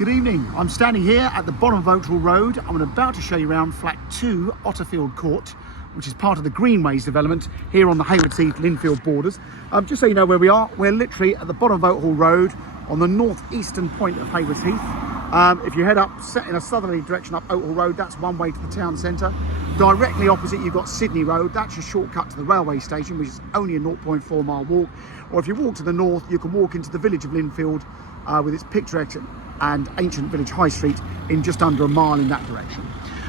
Good evening. I'm standing here at the bottom of Oakhill Road. I'm about to show you around flat 2 Ottafield Court, which is part of the Greenways development here on the Haywards Heath Linfield borders. Just so you know where we are, we're literally at the bottom of Oakhill Road on the northeastern point of Haywards Heath. If you head up in a southerly direction up Oakhill Road, that's one way to the town centre. Directly opposite you've got Sydney Road. That's your shortcut to the railway station, which is only a 0.4 mile walk. Or if you walk to the north, you can walk into the village of Linfield with its picturesque and ancient village high street in just under a mile in that direction.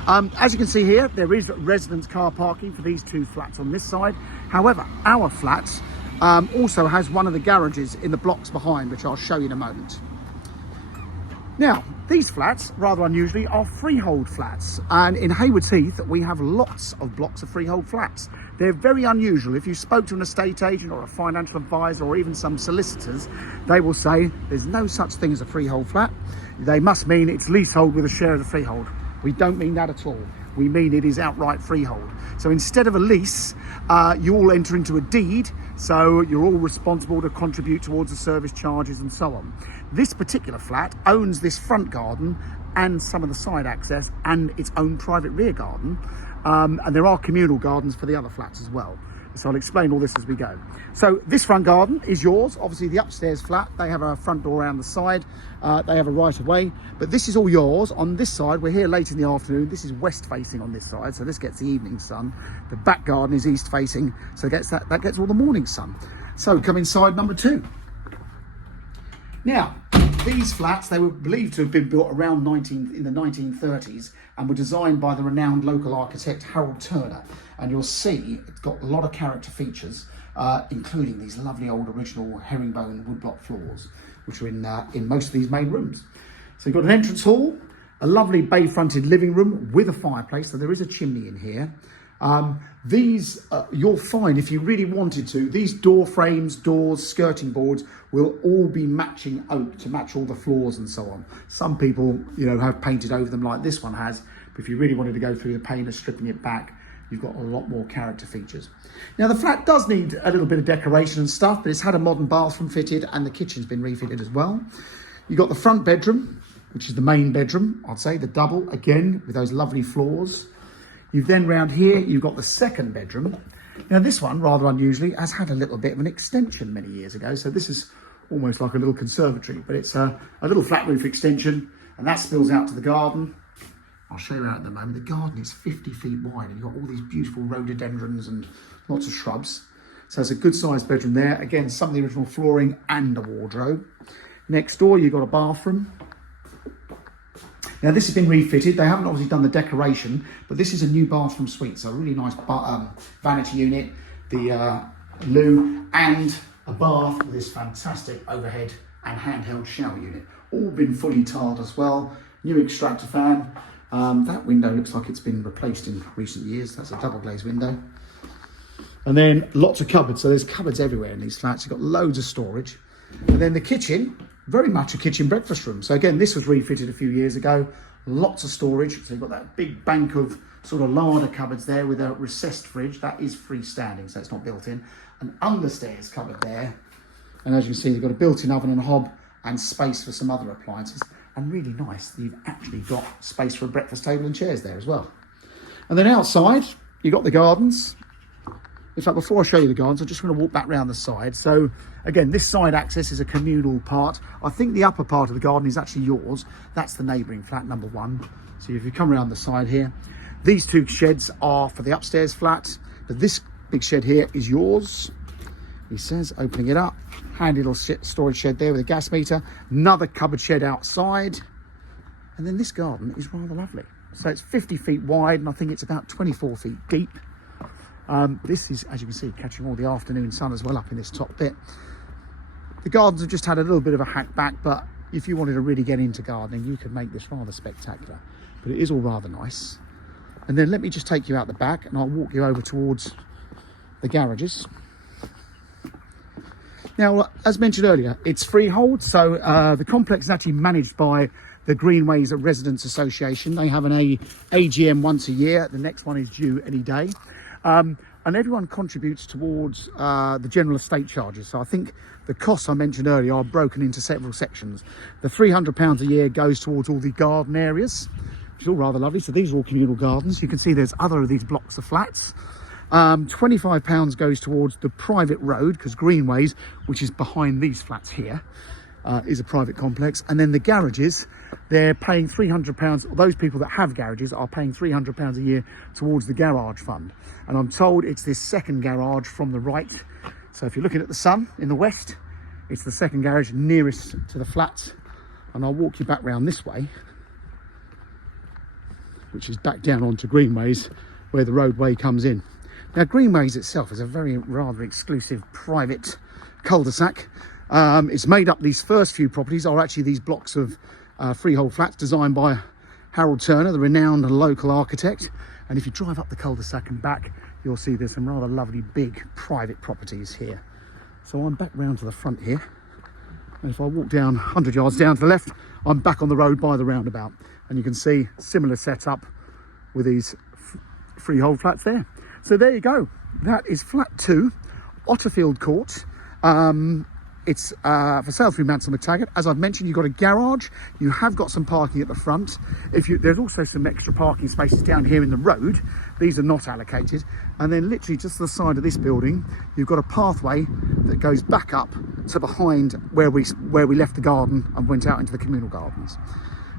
As you can see here, there is residence car parking for these two flats on this side. However, our flat also has one of the garages in the blocks behind, which I'll show you in a moment. Now, these flats, rather unusually, are freehold flats. And in Haywards Heath, we have lots of blocks of freehold flats. They're very unusual. If you spoke to an estate agent or a financial advisor or even some solicitors, they will say there's no such thing as a freehold flat. They must mean it's leasehold with a share of the freehold. We don't mean that at all. We mean it is outright freehold. So instead of a lease, you all enter into a deed, so you're all responsible to contribute towards the service charges and so on. This particular flat owns this front garden and some of the side access and its own private rear garden. And there are communal gardens for the other flats as well. So I'll explain all this as we go. So this front garden is yours. Obviously the upstairs flat, they have a front door around the side. They have a right of way, but this is all yours. On this side, we're here late in the afternoon. This is west facing on this side. So this gets the evening sun. The back garden is east facing. So that gets all the morning sun. So come inside number 2. Now, these flats, they were believed to have been built around in the 1930s and were designed by the renowned local architect Harold Turner. And you'll see it's got a lot of character features, including these lovely old original herringbone woodblock floors, which are in most of these main rooms. So you've got an entrance hall, a lovely bay-fronted living room with a fireplace. So there is a chimney in here. These, you'll find if you really wanted to, these door frames, doors, skirting boards will all be matching oak to match all the floors and so on. Some people, have painted over them like this one has, but if you really wanted to go through the pain of stripping it back, you've got a lot more character features. Now the flat does need a little bit of decoration and stuff, but it's had a modern bathroom fitted and the kitchen's been refitted as well. You've got the front bedroom, which is the main bedroom, I'd say, the double, again, with those lovely floors. You've then round here, you've got the second bedroom. Now this one, rather unusually, has had a little bit of an extension many years ago. So this is almost like a little conservatory, but it's a little flat roof extension and that spills out to the garden. I'll show you out at the moment. The garden is 50 feet wide and you've got all these beautiful rhododendrons and lots of shrubs. So it's a good sized bedroom there. Again, some of the original flooring and a wardrobe. Next door, you've got a bathroom. Now this has been refitted. They haven't obviously done the decoration, but this is a new bathroom suite. So a really nice vanity unit, the loo, and a bath with this fantastic overhead and handheld shower unit. All been fully tiled as well. New extractor fan. That window looks like it's been replaced in recent years. That's a double glazed window. And then lots of cupboards. So there's cupboards everywhere in these flats. You've got loads of storage. And then the kitchen, very much a kitchen breakfast room. So again, this was refitted a few years ago. Lots of storage. So you've got that big bank of sort of larder cupboards there with a recessed fridge. That is freestanding, so it's not built in. An understairs cupboard there. And as you can see, you've got a built-in oven and hob and space for some other appliances. And really nice, you've actually got space for a breakfast table and chairs there as well. And then outside, you've got the gardens. In fact, before I show you the gardens, I'm just going to walk back round the side. So again, this side access is a communal part. I think the upper part of the garden is actually yours. That's the neighbouring flat, number 1. So if you come around the side here, these 2 sheds are for the upstairs flat, but this big shed here is yours. He says, opening it up, handy little storage shed there with a gas meter, another cupboard shed outside. And then this garden is rather lovely. So it's 50 feet wide and I think it's about 24 feet deep. This is, as you can see, catching all the afternoon sun as well up in this top bit. The gardens have just had a little bit of a hack back, but if you wanted to really get into gardening, you could make this rather spectacular. But it is all rather nice. And then let me just take you out the back and I'll walk you over towards the garages. Now, as mentioned earlier, it's freehold. So the complex is actually managed by the Greenways Residents Association. They have an AGM once a year. The next one is due any day. and everyone contributes towards the general estate charges. So I think the costs I mentioned earlier are broken into several sections. The £300 a year goes towards all the garden areas, which is all rather lovely. So these are all communal gardens. You can see there's other of these blocks of flats. £25 goes towards the private road, because Greenways, which is behind these flats here, is a private complex. And then the garages, they're paying £300. Those people that have garages are paying £300 a year towards the garage fund. And I'm told it's this second garage from the right. So if you're looking at the sun in the west, it's the second garage nearest to the flats. And I'll walk you back round this way, which is back down onto Greenways, where the roadway comes in. Now, Greenways itself is a very rather exclusive private cul-de-sac. It's made up, these first few properties are actually these blocks of freehold flats designed by Haywards Turner, the renowned local architect. And if you drive up the cul-de-sac and back, you'll see there's some rather lovely big private properties here. So I'm back round to the front here. And if I walk down 100 yards down to the left, I'm back on the road by the roundabout. And you can see similar setup with these freehold flats there. So there you go. That is flat 2, Ottafield Court. It's for sale through Mansell McTaggart. As I've mentioned, you've got a garage. You have got some parking at the front. There's also some extra parking spaces down here in the road. These are not allocated. And then literally just to the side of this building, you've got a pathway that goes back up to behind where we left the garden and went out into the communal gardens.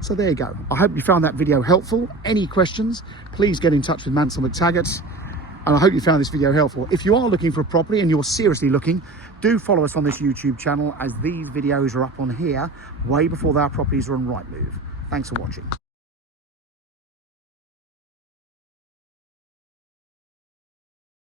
So there you go. I hope you found that video helpful. Any questions, please get in touch with Mansell McTaggart. And I hope you found this video helpful. If you are looking for a property and you're seriously looking, do follow us on this YouTube channel, as these videos are up on here way before our properties are on Rightmove. Thanks for watching.